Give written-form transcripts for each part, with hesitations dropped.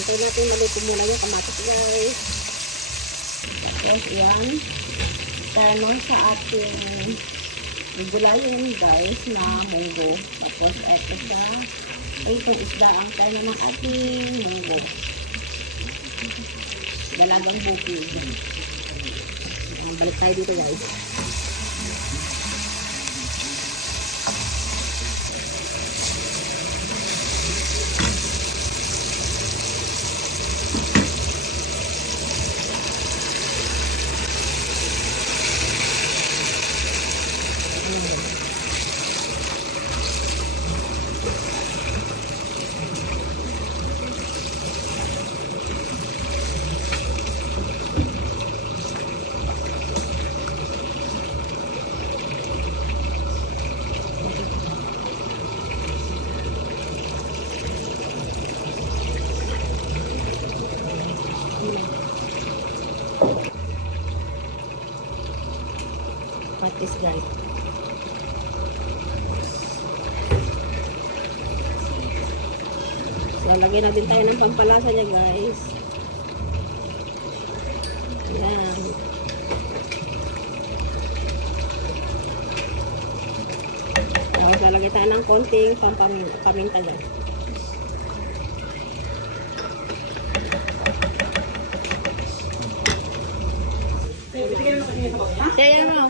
Antay natin maluto muna yung kamatis guys. Tapos yan. Tanong sa ating gulayin guys na munggo. Tapos eto sa itong isda ang tayo ng ating munggo. Dalagang bukid. Balik tayo dito guys. Patis guys. So, lagyan na din tayo ng pampalasa niya guys. Ayan. So, lagyan tayo ng konting paminta guys. Kaya ano?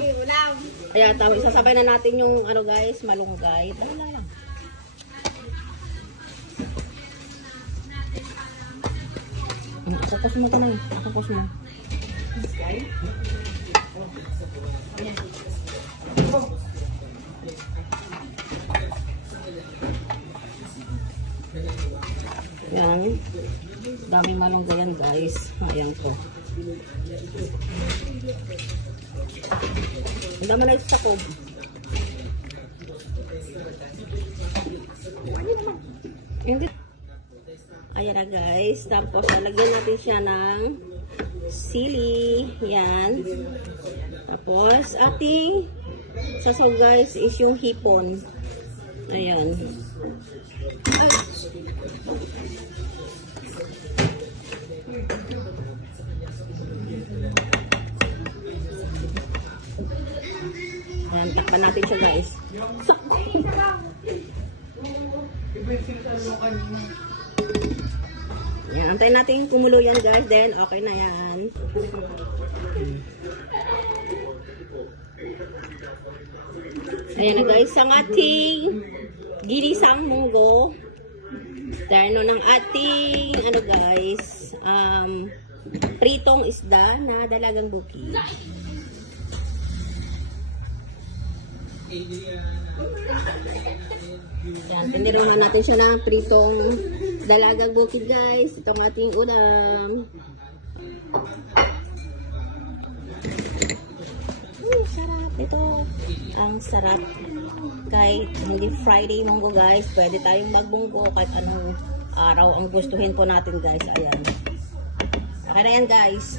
Kaya tawag, isasabay na natin yung ano guys, malunggay. Dala lang. Kapos mo ko na yun. Kapos mo. Yan. Daming malunggay yan guys. Ayan ko. Ang dami na sa kob. Ayan na guys. Tapos lalagyan natin siya ng sili. Yan. Tapos ating sasaw guys is yung hipon. Ayan. Ayan, takpan natin siya guys. Ayan, antayin natin kumulo yan guys. Then, okay na yan. Ayan na guys, ang ating ginisang munggo. Terno ng ating, ano guys, pritong isda na dalagang bukid. Yan, tiniruhan natin siya ng pritong dalagang bukid guys. Ito ang ating ulam. Sarap ito. Ang sarap. Kahit hindi Friday munggo guys, pwede tayong magbunggo kahit anong araw ang gustuhin po natin guys. Ayan. Okay na yan guys.